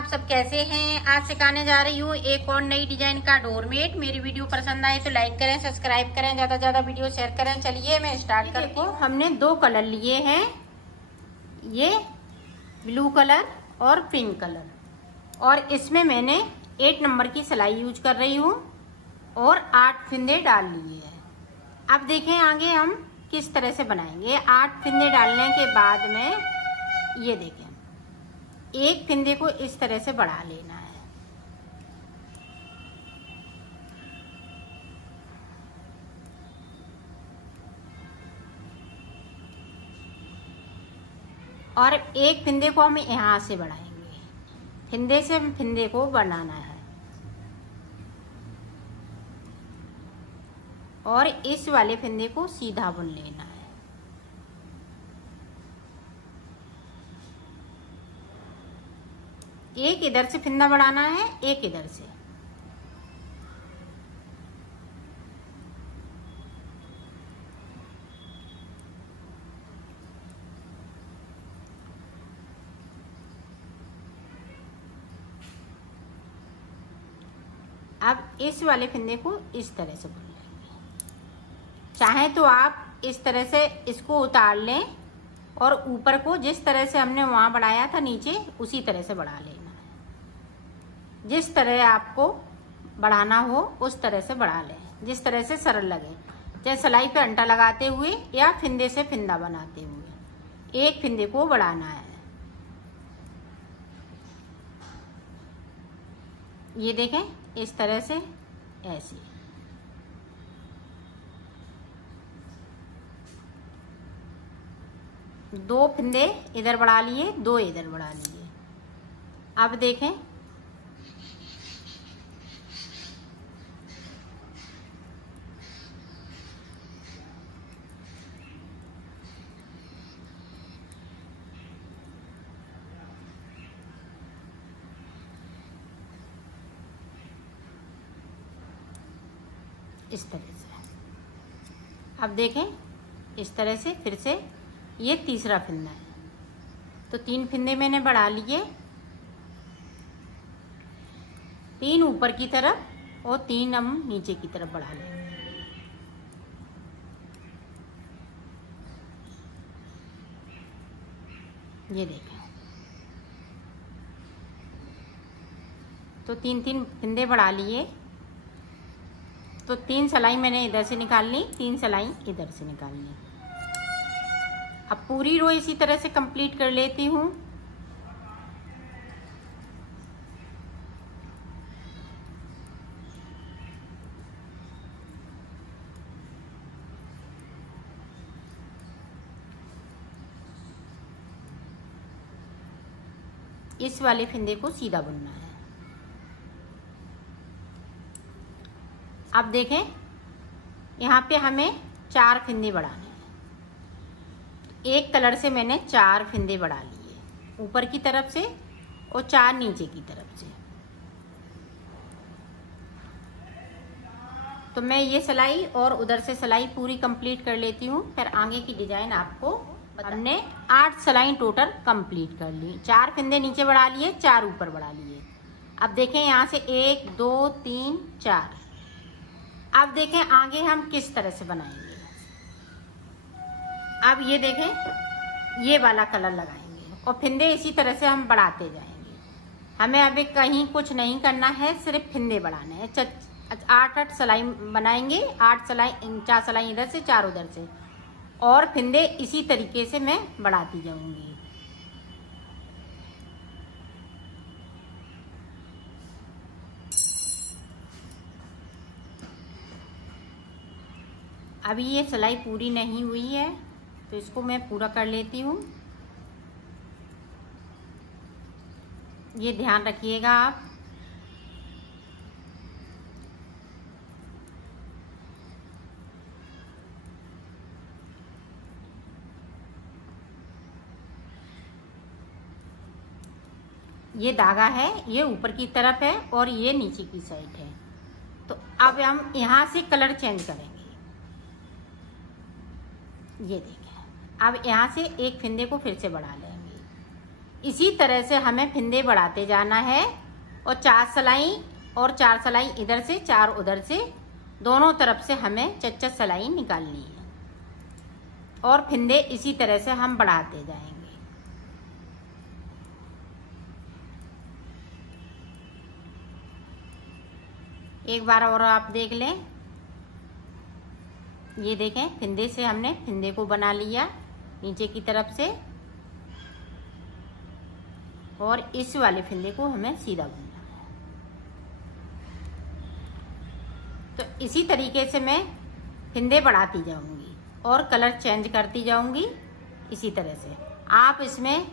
आप सब कैसे हैं। आज सिखाने जा रही हूँ एक और नई डिजाइन का डोरमेट। मेरी वीडियो पसंद आए तो लाइक करें, सब्सक्राइब करें, ज्यादा से ज्यादा वीडियो शेयर करें। चलिए मैं स्टार्ट करती हूँ। हमने दो कलर लिए हैं, ये ब्लू कलर और पिंक कलर, और इसमें मैंने 8 नंबर की सिलाई यूज कर रही हूँ और 8 फिंदे डाल लिए हैं। अब देखें आगे हम किस तरह से बनाएंगे। 8 फिंदे डालने के बाद में ये देखें, एक फिंदे को इस तरह से बढ़ा लेना है। और एक फिंदे को हम यहां से बढ़ाएंगे। फिंदे से फिंदे को बढ़ाना है और इस वाले फिंदे को सीधा बुन लेना है। एक इधर से फिंदा बढ़ाना है, एक इधर से। अब इस वाले फिंदे को इस तरह से बुन लेंगे। चाहे तो आप इस तरह से इसको उतार लें और ऊपर को जिस तरह से हमने वहां बढ़ाया था नीचे, उसी तरह से बढ़ा लेना है। जिस तरह आपको बढ़ाना हो उस तरह से बढ़ा लें, जिस तरह से सरल लगे। चाहे सिलाई पे अंटा लगाते हुए या फिंदे से फिंदा बनाते हुए एक फिंदे को बढ़ाना है। ये देखें, इस तरह से ऐसे। दो फिंदे इधर बढ़ा लिए, दो इधर बढ़ा लिए। अब देखें, इस तरह से। अब देखें, इस तरह से फिर से ये तीसरा फिंदा है। तो 3 फिंदे मैंने बढ़ा लिए, 3 ऊपर की तरफ और 3 हम नीचे की तरफ बढ़ा लेंगे। ये देखें, तो 3 फिंदे बढ़ा लिए। तो 3 सिलाई मैंने इधर से निकालनी, 3 सिलाई इधर से निकालनी। अब पूरी रो इसी तरह से कंप्लीट कर लेती हूँ। इस वाले फिंदे को सीधा बुनना है। अब देखें, यहाँ पे हमें 4 फिंदे बढ़ाने हैं। एक कलर से मैंने 4 फिंदे बढ़ा लिए, ऊपर की तरफ से और 4 नीचे की तरफ से। तो मैं ये सिलाई और उधर से सिलाई पूरी कंप्लीट कर लेती हूँ, फिर आगे की डिजाइन आपको। हमने 8 सिलाई टोटल कंप्लीट कर ली। 4 फिंदे नीचे बढ़ा लिए, 4 ऊपर बढ़ा लिए। अब देखें, यहाँ से 1 2 3 4। अब देखें आगे हम किस तरह से बनाएंगे। अब ये देखें, ये वाला कलर लगाएंगे और फिंदे इसी तरह से हम बढ़ाते जाएंगे। हमें अभी कहीं कुछ नहीं करना है, सिर्फ फिंदे बढ़ाने हैं। 8 सिलाई बनाएंगे, 8 सिलाई, 4 सिलाई इधर से, 4 उधर से, और फिंदे इसी तरीके से मैं बढ़ाती जाऊंगी। अभी ये सिलाई पूरी नहीं हुई है, तो इसको मैं पूरा कर लेती हूँ। ये ध्यान रखिएगा आप। ये धागा है, ये ऊपर की तरफ है और ये नीचे की साइड है। तो अब हम यहाँ से कलर चेंज करेंगे। ये देखें, अब यहाँ से एक फिंदे को फिर से बढ़ा लेंगे। इसी तरह से हमें फिंदे बढ़ाते जाना है और 4 सिलाई और 4 सिलाई इधर से 4 उधर से, दोनों तरफ से हमें 4 सिलाई निकालनी है और फिंदे इसी तरह से हम बढ़ाते जाएंगे। एक बार और आप देख लें। ये देखें, फिंदे से हमने फिंदे को बना लिया नीचे की तरफ से और इस वाले फिंदे को हमें सीधा बुनना है। तो इसी तरीके से मैं फिंदे बढ़ाती जाऊंगी और कलर चेंज करती जाऊंगी। इसी तरह से आप इसमें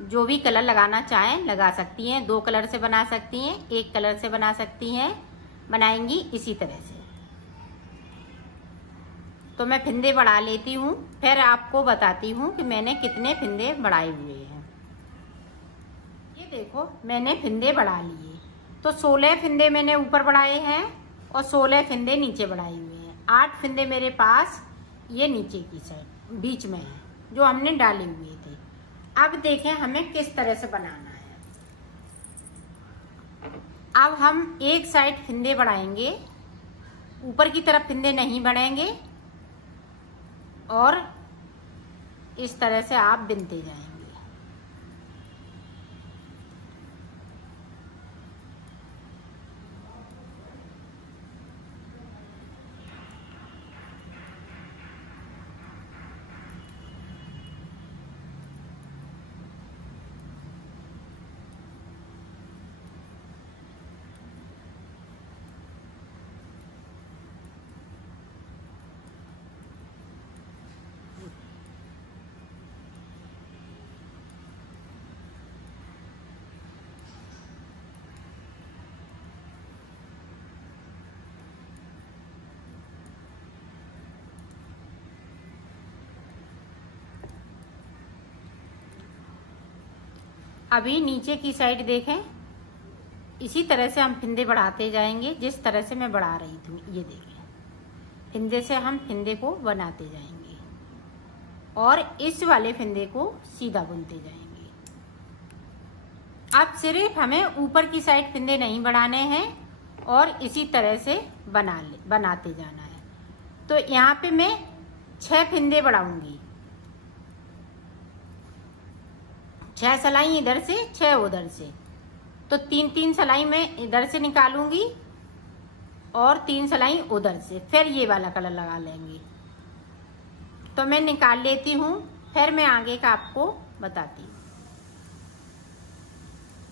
जो भी कलर लगाना चाहें लगा सकती हैं। 2 कलर से बना सकती हैं, 1 कलर से बना सकती हैं, बनाएंगी इसी तरह से। तो मैं फिंदे बढ़ा लेती हूँ, फिर आपको बताती हूँ कि मैंने कितने फिंदे बढ़ाए हुए हैं। ये देखो, मैंने फिंदे बढ़ा लिए। तो 16 फिंदे मैंने ऊपर बढ़ाए हैं और 16 फिंदे नीचे बढ़ाए हुए हैं। 8 फिंदे मेरे पास ये नीचे की साइड बीच में है जो हमने डाले हुए थे। अब देखें हमें किस तरह से बनाना है। अब हम एक साइड फिंदे बढ़ाएंगे, ऊपर की तरफ फिंदे नहीं बढ़ेंगे और इस तरह से आप बिनते जाएंगे। अभी नीचे की साइड देखें, इसी तरह से हम फिंदे बढ़ाते जाएंगे जिस तरह से मैं बढ़ा रही थी। ये देखें, फिंदे से हम फिंदे को बनाते जाएंगे और इस वाले फिंदे को सीधा बुनते जाएंगे। अब सिर्फ हमें ऊपर की साइड फिंदे नहीं बढ़ाने हैं और इसी तरह से बनाते जाना है। तो यहाँ पे मैं 6 फिंदे बढ़ाऊंगी, 6 सिलाई इधर से 6 उधर से। तो 3-3 सिलाई मैं इधर से निकालूंगी और 3 सिलाई उधर से, फिर ये वाला कलर लगा लेंगे। तो मैं निकाल लेती हूँ, फिर मैं आगे का आपको बताती हूँ।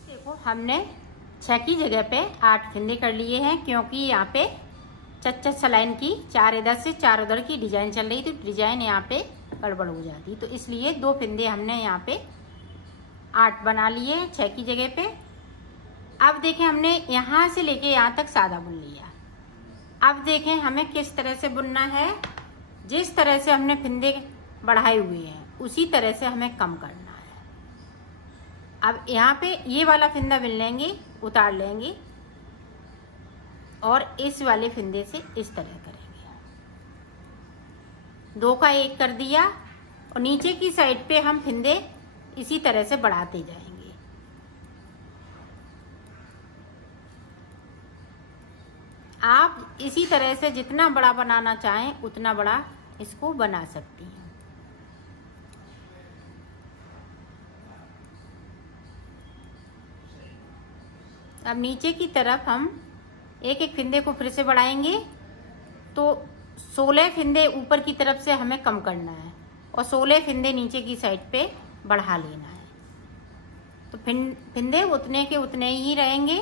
देखो, हमने 6 की जगह पे 8 फिंदे कर लिए हैं क्योंकि यहाँ पे 4 सिलाई की 4 इधर से 4 उधर की डिजाइन चल रही थी। डिजाइन यहाँ पे गड़बड़ हो जाती, तो इसलिए 2 फिंदे हमने यहाँ पे 8 बना लिए 6 की जगह पे। अब देखें, हमने यहाँ से लेके यहाँ तक सादा बुन लिया। अब देखें हमें किस तरह से बुनना है। जिस तरह से हमने फिंदे बढ़ाए हुए हैं उसी तरह से हमें कम करना है। अब यहाँ पे ये वाला फिंदा बिन लेंगे, उतार लेंगे और इस वाले फिंदे से इस तरह करेंगे। 2 का 1 कर दिया और नीचे की साइड पे हम फिंदे इसी तरह से बढ़ाते जाएंगे। आप इसी तरह से जितना बड़ा बनाना चाहें उतना बड़ा इसको बना सकती हैं। अब नीचे की तरफ हम एक एक फिंदे को फिर से बढ़ाएंगे। तो 16 फिंदे ऊपर की तरफ से हमें कम करना है और 16 फिंदे नीचे की साइड पे बढ़ा लेना है। तो फिंदे उतने के उतने ही रहेंगे।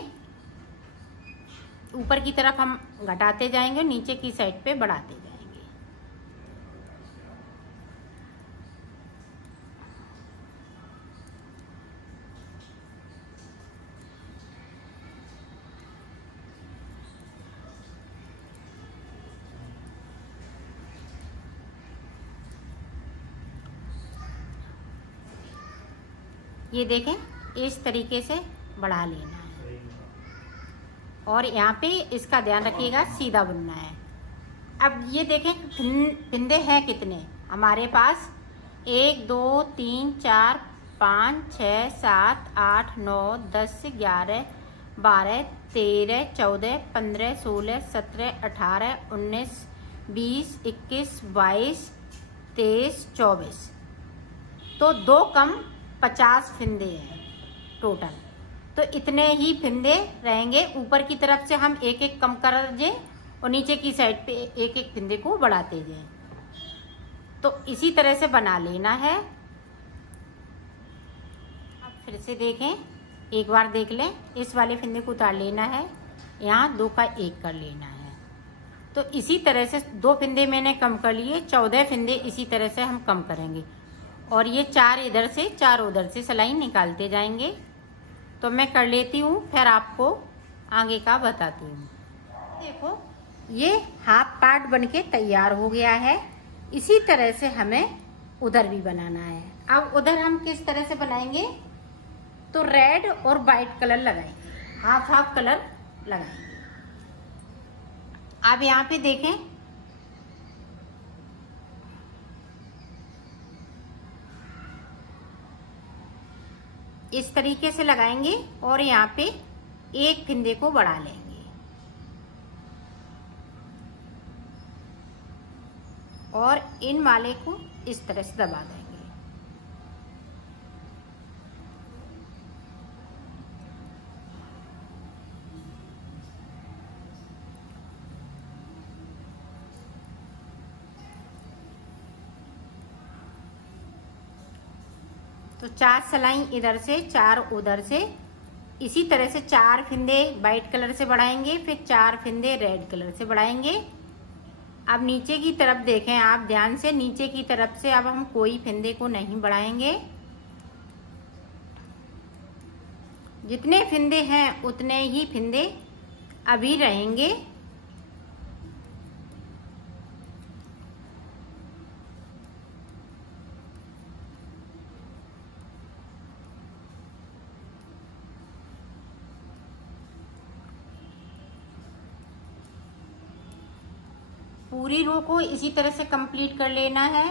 ऊपर की तरफ हम घटाते जाएंगे, नीचे की साइड पे बढ़ाते जाएंगे। ये देखें, इस तरीके से बढ़ा लेना है और यहाँ पे इसका ध्यान रखिएगा, सीधा बुनना है। अब ये देखें फिंदे हैं कितने हमारे पास, 1 2 3 4 5, 6, 7, 8, 9, 10, 11, 12, 13, 14, 15, 16, 17, 18, 19, 20, 21, 22, 23, 24। तो 2 कम 50 फिंदे हैं टोटल। तो इतने ही फिंदे रहेंगे। ऊपर की तरफ से हम एक एक कम कर दें और नीचे की साइड पे एक एक फिंदे को बढ़ाते जाएं। तो इसी तरह से बना लेना है। अब फिर से देखें, एक बार देख लें। इस वाले फिंदे को उतार लेना है, यहाँ 2 का 1 कर लेना है। तो इसी तरह से 2 फिंदे मैंने कम कर लिए, 14 फिंदे इसी तरह से हम कम करेंगे। और ये 4 इधर से 4 उधर से सिलाई निकालते जाएंगे। तो मैं कर लेती हूँ, फिर आपको आगे का बताती हूँ। देखो, ये हाफ पार्ट बनके तैयार हो गया है। इसी तरह से हमें उधर भी बनाना है। अब उधर हम किस तरह से बनाएंगे, तो रेड और वाइट कलर लगाएंगे, हाफ हाफ कलर लगाएंगे। अब यहाँ पे देखें, इस तरीके से लगाएंगे और यहाँ पे एक फिंदे को बढ़ा लेंगे और इन वाले को इस तरह से दबा देंगे। तो 4 सिलाई इधर से 4 उधर से, इसी तरह से 4 फिंदे वाइट कलर से बढ़ाएंगे, फिर 4 फिंदे रेड कलर से बढ़ाएंगे। अब नीचे की तरफ देखें आप ध्यान से, नीचे की तरफ से अब हम कोई फिंदे को नहीं बढ़ाएंगे। जितने फिंदे हैं उतने ही फिंदे अभी रहेंगे। पूरी रो को इसी तरह से कंप्लीट कर लेना है।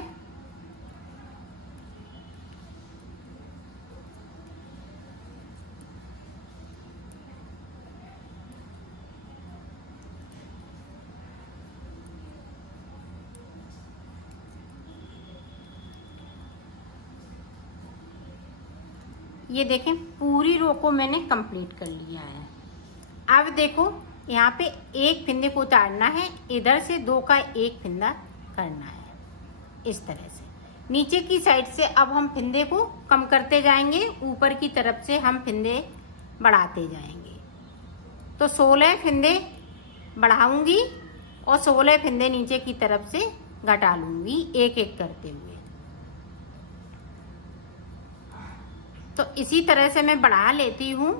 ये देखें, पूरी रो को मैंने कंप्लीट कर लिया है। अब देखो, यहाँ पे एक फिंदे को उतारना है, इधर से 2 का 1 फिंदा करना है इस तरह से। नीचे की साइड से अब हम फिंदे को कम करते जाएंगे, ऊपर की तरफ से हम फिंदे बढ़ाते जाएंगे। तो 16 फिंदे बढ़ाऊंगी और 16 फिंदे नीचे की तरफ से घटा लूंगी, एक एक करते हुए। तो इसी तरह से मैं बढ़ा लेती हूँ,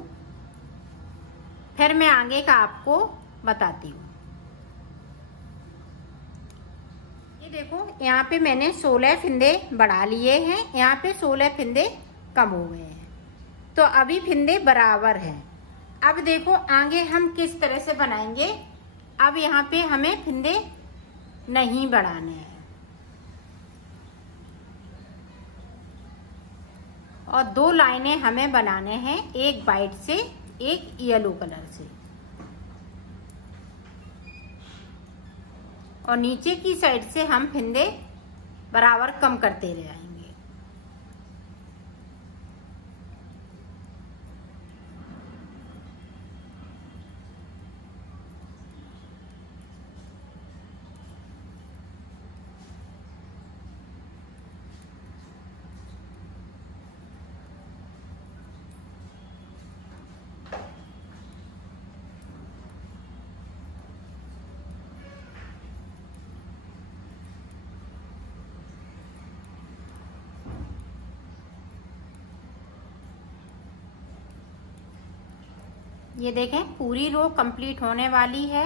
फिर मैं आगे का आपको बताती हूँ। ये देखो, यहाँ पे मैंने 16 फिंदे बढ़ा लिए हैं, यहाँ पे 16 फिंदे कम हो गए हैं। तो अभी फिंदे बराबर हैं। अब देखो आगे हम किस तरह से बनाएंगे। अब यहाँ पे हमें फिंदे नहीं बढ़ाने हैं और 2 लाइनें हमें बनाने हैं, एक वाइट से एक येलो कलर से। और नीचे की साइड से हम फिंदे बराबर कम करते रहेंगे। ये देखें, पूरी रो कंप्लीट होने वाली है।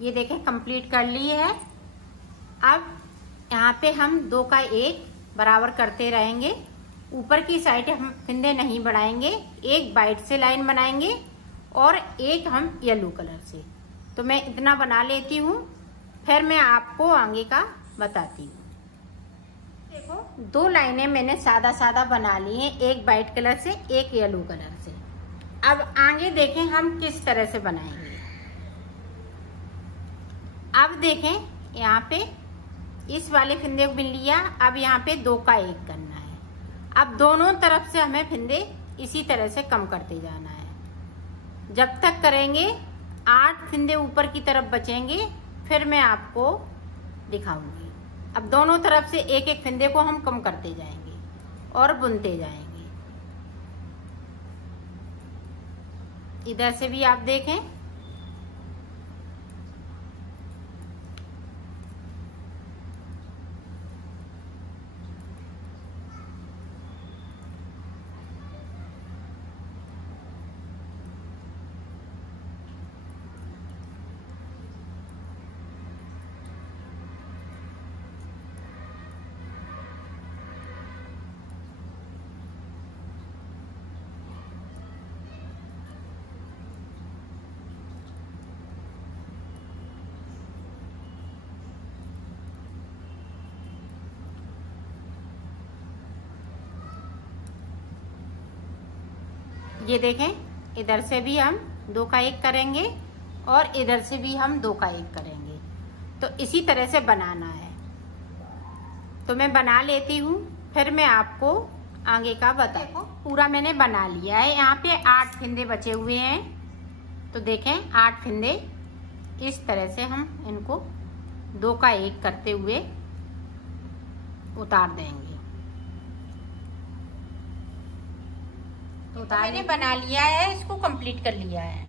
ये देखें, कंप्लीट कर ली है। अब यहाँ पे हम 2 का 1 बराबर करते रहेंगे। ऊपर की साइड हम फिंदे नहीं बढ़ाएंगे, एक वाइट से लाइन बनाएंगे और एक हम येलो कलर से। तो मैं इतना बना लेती हूँ, फिर मैं आपको आगे का बताती हूँ। देखो 2 लाइनें मैंने सादा सादा बना ली हैं, एक वाइट कलर से एक येलो कलर से। अब आगे देखें हम किस तरह से बनाएंगे। अब देखें यहाँ पे इस वाले फिंदे को बिन लिया, अब यहाँ पे 2 का 1 करना है। अब दोनों तरफ से हमें फिंदे इसी तरह से कम करते जाना है। जब तक करेंगे 8 फिंदे ऊपर की तरफ बचेंगे, फिर मैं आपको दिखाऊंगी। अब दोनों तरफ से एक एक फिंदे को हम कम करते जाएंगे और बुनते जाएंगे। इधर से भी आप देखें, ये देखें इधर से भी हम 2 का 1 करेंगे और इधर से भी हम 2 का 1 करेंगे। तो इसी तरह से बनाना है। तो मैं बना लेती हूँ, फिर मैं आपको आगे का बताऊँ। पूरा मैंने बना लिया है। यहाँ पे 8 फिंदे बचे हुए हैं। तो देखें 8 फिंदे इस तरह से हम इनको 2 का 1 करते हुए उतार देंगे। तो मैंने बना लिया है, इसको कंप्लीट कर लिया है।